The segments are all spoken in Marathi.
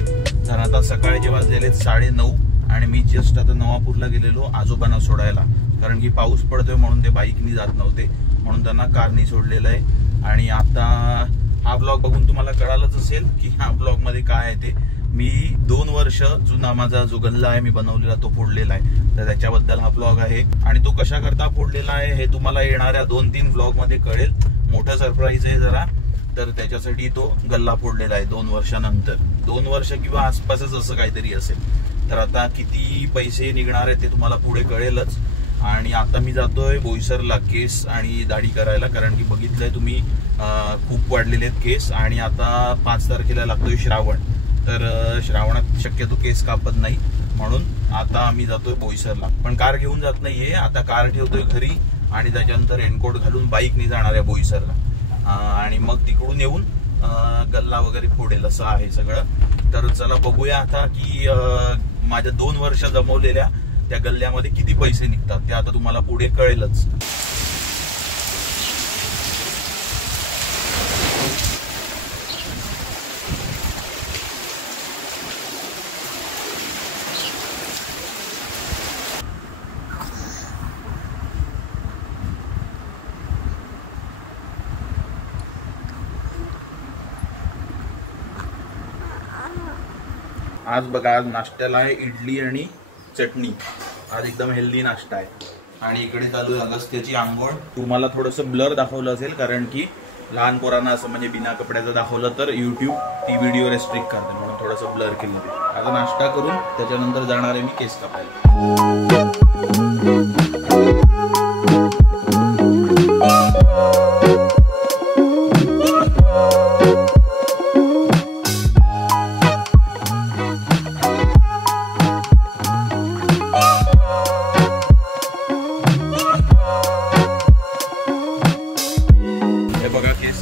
आहे. तर आता सकाळचे वाजलेले 9:30 आणि मी जस्ट आता नवापूरला गेलेलो आजोबांना सोडायला, कारण की पाऊस पडतोय म्हणून ते बाईकनी जात नव्हते, म्हणून त्यांना कारनी सोडलेलं आहे. आणि आता हा ब्लॉग बघून तुम्हाला कळालंच असेल की ह्या ब्लॉग मध्ये काय आहे ते. मी 2 वर्ष जुना माझा जो गल्ला आहे मी बनवलेला तो फोडलेला आहे, तर त्याच्याबद्दल हा ब्लॉग आहे. आणि तो कशा करता फोडलेला आहे हे तुम्हाला येणाऱ्या 2-3 ब्लॉग मध्ये कळेल. मोठं सरप्राईज आहे जरा, तर त्याच्यासाठी तो गल्ला फोडलेला आहे 2 वर्षानंतर. 2 वर्ष किंवा आसपासच असं काहीतरी असेल. तर आता किती पैसे निघणार आहे ते तुम्हाला पुढे कळेलच. आणि आता मी जातोय बोईसरला केस आणि दाढी करायला, कारण की बघितलंय तुम्ही खूप वाढलेले आहेत केस. आणि आता 5 तारखेला लागतोय श्रावण, तर श्रावणात शक्यतो केस कापत नाही, म्हणून आता आम्ही जातोय बोईसरला. पण कार घेऊन जात नाहीये, आता कार ठेवतोय घरी आणि त्याच्यानंतर रेनकोट घालून बाईकने जाणार आहे बोईसरला. आणि मग तिकडून येऊन गल्ला वगैरे फोडेल असं आहे सगळं. तर चला बघूया आता की माझ्या 2 वर्ष जमवलेल्या त्या गल्ल्यामध्ये किती पैसे निघतात ते आता तुम्हाला पुढे कळेलच. आज बघा, आज नाश्त्याला आहे इडली आणि चटणी. आज एकदम हेल्दी नाश्ता आहे. आणि इकडे चालू आहे अगस्त्याची आंघोळ. तुम्हाला थोडंसं ब्लर दाखवलं असेल, कारण की लहान पोरांना असं म्हणजे बिना कपड्याचं दाखवलं तर युट्यूब ती व्हिडिओ रेस्ट्रिक्ट करते, म्हणून थोडंसं ब्लर केलं. आता नाश्ता करून त्याच्यानंतर जाणार आहे मी केस कापायला.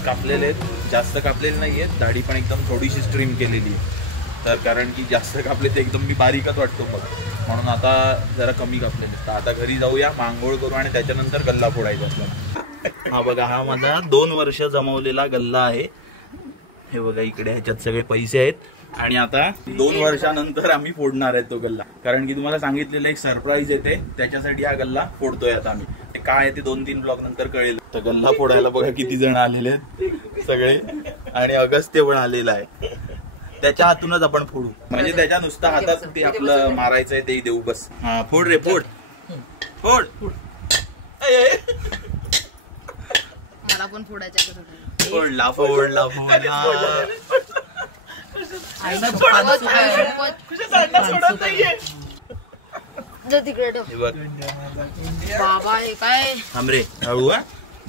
कापलेले आहेत, जास्त कापलेले नाहीयेत. दाढी पण एकदम थोडीशी स्ट्रीम केलेली आहे, तर कारण की जास्त कापले ते एकदम मी बारीकच वाटतो बघ, म्हणून आता जरा कमी कापलेले. तर आता घरी जाऊया, आंघोळ करू आणि त्याच्यानंतर गल्ला फोडायचा असला. हा बघा, हा माझा 2 वर्ष जमवलेला गल्ला आहे. हे बघा इकडे ह्याच्यात सगळे पैसे आहेत. आणि आता 2 वर्षानंतर आम्ही फोडणार आहे तो गल्ला, कारण की तुम्हाला सांगितलेलं एक सरप्राईज येते, त्याच्यासाठी हा गल्ला फोडतोय आता आम्ही. ते काय आहे ते 2-3 ब्लॉग नंतर कळेल. तर गल्ला फोडायला बघा किती जण आलेले आहेत सगळे, आणि अगस्त्य पण आलेला आहे. त्याच्या हातूनच आपण फोडू, म्हणजे त्याच्या नुसता हातात ते आपलं मारायचंय ते देऊ बस. हा फोड रे, फोड फोड. मला पण फोडायचं. फोडला फोडला फोडला. थांबरे हळू.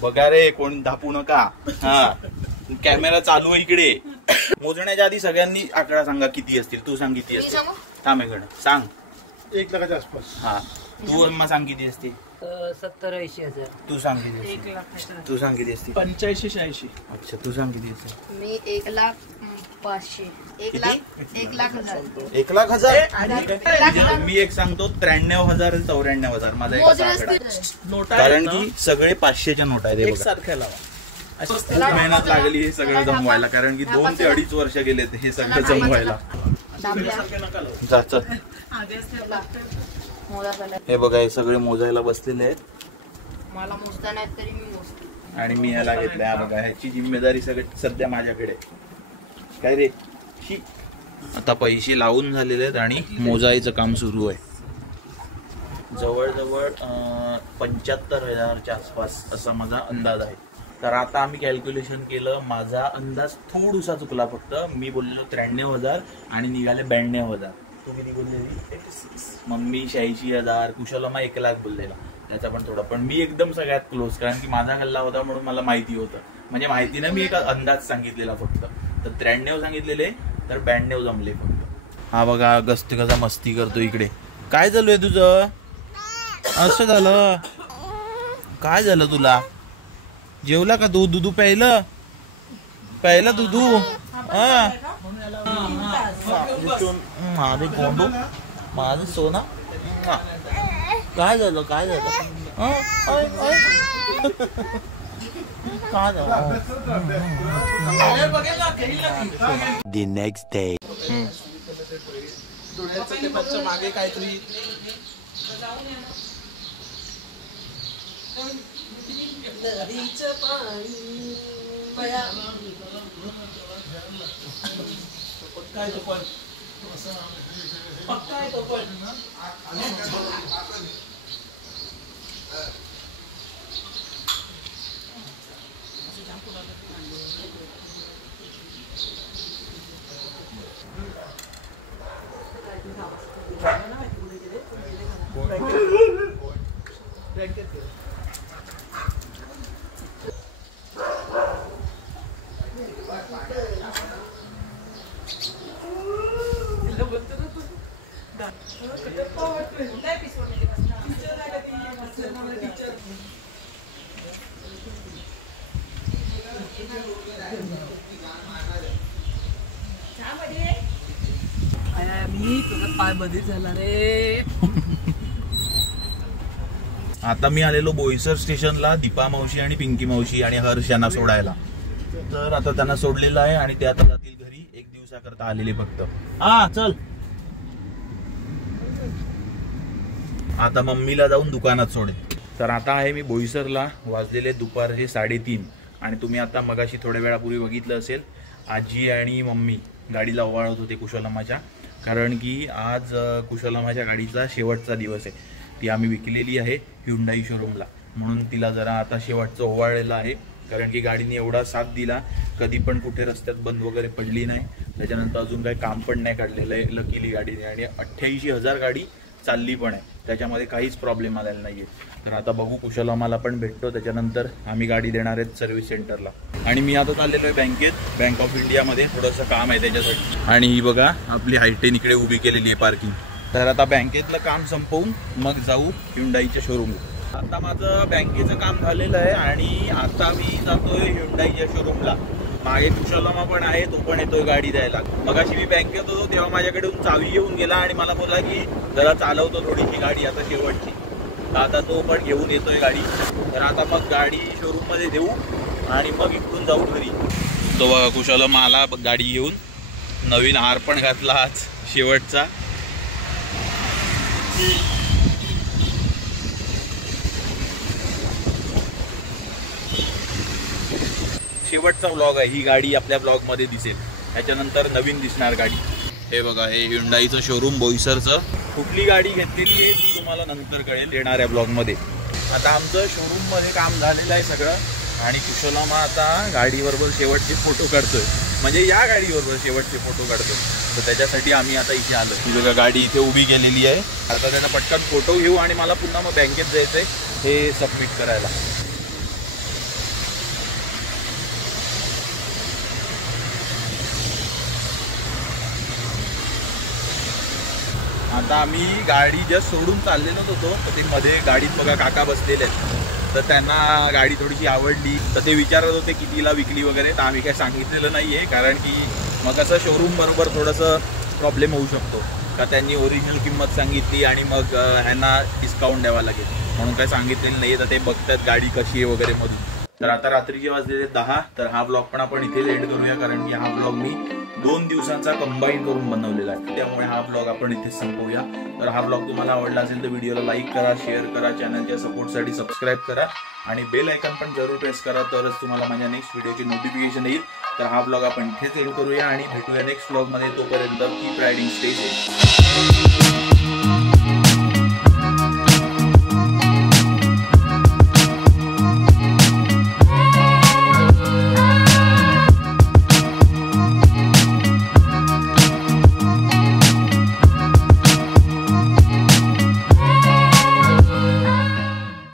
बघा रे, कोण धापू नका. हा कॅमेरा चालू आहे इकडे. मोजण्याच्या आधी सगळ्यांनी आकडा सांगा किती असतील. तू सांग किती असतील. थांब इकडे सांग. 1 लाखाच्या आसपास. हा तू अम्मा सांग किती असते. 70-80 हजार. तू सांग किती असते. 1 लाख. तू सांग किती असते. 85-86. अच्छा, तू सांग किती असते. मी 1,05,000. 1,00,000. 1,00,000. मी एक सांगतो 93,000-94,000 माझा एक आकडा, कारण की सगळे 500च्या नोट आहेत. एकसारख्या लावा. खूप मेहनत लागली हे सगळं जमवायला, कारण की 2 ते 2.5 वर्ष गेले हे सगळं जमवायला. हे बघा, हे सगळे मोजायला बसलेले आहेत. मला मोजता नाही तरी मी मोजते. आणि मी ह्याला घेतलंय. हा बघा, ह्याची जिम्मेदारी सध्या माझ्याकडे. काय रे. आता पैसे लावून झालेले आहेत आणि मोजायचं काम सुरू आहे. जवळजवळ 75,000च्या आसपास असा माझा अंदाज आहे. तर आता आम्ही कॅल्क्युलेशन केलं. माझा अंदाज थोडासा चुकला फक्त. मी बोललेलो 93,000 आणि निघाले 92,000. तू किती बोललेली. मम्मी 86,000. कुशलमा 1,00,000 बोललेला. त्याचा पण थोडा, पण मी एकदम सगळ्यात क्लोज, कारण की माझा गल्ला होता म्हणून मला माहिती होतं. म्हणजे माहिती ना, मी एक अंदाज सांगितलेला फक्त. तर 93 सांगितलेले, तर 92 जमले फक्त. हा बघा अगस्त्य कसा मस्ती करतो इकडे. काय चालू आहे तुझं. असं झालं. काय झालं तुला. जेवला का तू. दुधू प्यायलं दुधू. माझे कोंडू, माझं सोना. काय झालं काय झालं. The next day. डोळ्याचं ते बच्चा मागे काहीतरी पक्का आहे तो पण पक्का आहे तो पण मी तुझा पाय बधीर झाला रे. आता मी आलेलो बोईसर स्टेशनला दीपा मावशी आणि पिंकी मावशी आणि हर्ष यांना सोडायला. तर आता त्यांना सोडलेलं आहे आणि ते आता जातील घरी. एक दिवसाकरता आलेले फक्त. हा चल. आता मम्मीला जाऊन दुकानात सोडे. तर आता आहे मी बोईसरला. वाजलेले दुपारचे 3:30 आणि तुम्ही आता मगाशी थोड्या वेळापूर्वी बघितलं असेल आजी आणि मम्मी गाडीला ओवाळत होते कुशलम्माच्या. कारण की आज कुशलम्माच्या गाडीचा शेवटचा दिवस आहे. ती आम्ही विकलेली आहे ह्युंडाई शोरूमला, म्हणून तिला जरा आता शेवटचं ओवाळलेलं आहे. कारण की गाडीने एवढा साथ दिला, कधी पण कुठे रस्त्यात बंद वगैरे पडली नाही. त्याच्यानंतर अजून काही काम पण नाही काढलेलं आहे लकीली गाडीने. आणि 88,000 गाडी चालली पण आहे, त्याच्यामध्ये काहीच प्रॉब्लेम आलेला नाहीये. तर आता बघू कुशलम्माला पण भेटतो, त्याच्यानंतर आम्ही गाडी देणार आहेत सर्व्हिस सेंटरला. आणि मी आता चाललेलो आहे बँकेत, बँक ऑफ इंडियामध्ये थोडंसं काम आहे त्याच्यासाठी. आणि ही बघा आपली हायटेन इकडे उभी केलेली आहे पार्किंग. तर आता बँकेतलं काम संपवून मग जाऊ ह्युंडाईच्या शोरूमला. आता माझं बँकेचं काम झालेलं आहे आणि आता मी जातोय ह्युंडाईच्या शोरूमला. मागे कुशलम्मा पण आहे, तो पण येतोय गाडी द्यायला. मगाशी मी बँकेत होतो तेव्हा माझ्याकडून चावी घेऊन गेला आणि मला बोलला की जरा चालवतो थोडीशी गाडी आता शेवटची. आता तो पण घेऊन येतोय गाडी. तर आता मग गाडी शोरूम मध्ये देऊ आणि मग इकडून जाऊ घरी. तो बघा कुशलम्मा आला गाडी घेऊन. नवीन हार पण घातला आज शेवटचा. शेवटचा व्लॉग आहे. ही गाडी आपल्या ब्लॉग मध्ये दिसेल, त्याच्यानंतर नवीन दिसणार गाडी. हे बघा हे ह्युंडाईचं शोरूम बोईसरचं. कुठली गाडी घेतलेली आहे ती तुम्हाला नंतर कळेल येणाऱ्या ब्लॉग मध्ये. आता आमचं शोरूम मध्ये काम झालेलं आहे सगळं आणि कुशलम्मा आता गाडीबरोबर शेवटचे फोटो काढतोय. म्हणजे या गाडीबरोबर शेवटचे फोटो काढतोय. तर त्याच्यासाठी आम्ही आता इथे आलो. ही बघा गाडी इथे उभी केलेली आहे. आता त्यांना पटकन फोटो घेऊ आणि मला पुन्हा मग बँकेत जायचंय हे सबमिट करायला. आता आम्ही गाडी जस्ट सोडून चाललेलो होतो, तर ते मध्ये गाडीत बघा काका बसलेले आहेत. तर त्यांना गाडी थोडीशी आवडली, तर ते विचारत होते कितीला विकली वगैरे. तर आम्ही काही सांगितलेलं नाही आहे, कारण की मग असं शोरूम बरोबर थोडंसं प्रॉब्लेम होऊ शकतो का त्यांनी ओरिजिनल किंमत सांगितली आणि मग ह्यांना डिस्काउंट द्यावा लागेल, म्हणून काही सांगितलेलं नाही. तर ते बघतात गाडी कशी आहे वगैरे मधून. तर आता रात्रीचे वाजलेले 10. तर हा ब्लॉग पण आपण इथे एंड करूया, कारण की हा ब्लॉग मी 2 दिवसांचा कंबाईन करून बनवलेला आहे. त्यामुळे हा ब्लॉग आपण इथे संपवूया. तर हा ब्लॉग तुम्हाला आवडला असेल तर व्हिडिओला लाईक करा, शेअर करा, चॅनलच्या सपोर्टसाठी सबस्क्राईब करा आणि बेल आयकॉन पण जरूर प्रेस करा, तरच तुम्हाला माझ्या नेक्स्ट व्हिडिओची नोटिफिकेशन येईल. तर हा ब्लॉग आपण इथेच एंड करूया आणि भेटूया नेक्स्ट ब्लॉगमध्ये. तोपर्यंत कीप रायडिंग, स्टे सेफ.